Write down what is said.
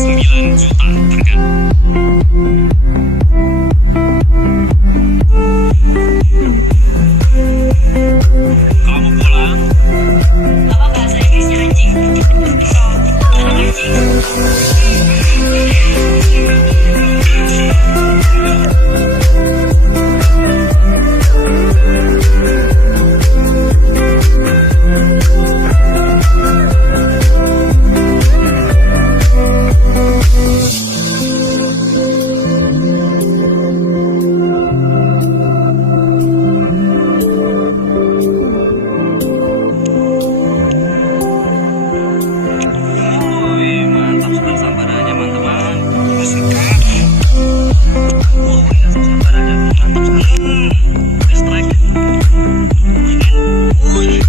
9 juta harga. Kalau mau pulang, Apa bahasa Inggrisnya anjing? So, anjing. wih mantap sekali sambarannya teman-teman. Bersikap. Lihat sambarannya mantap sekali. Strike. Wih.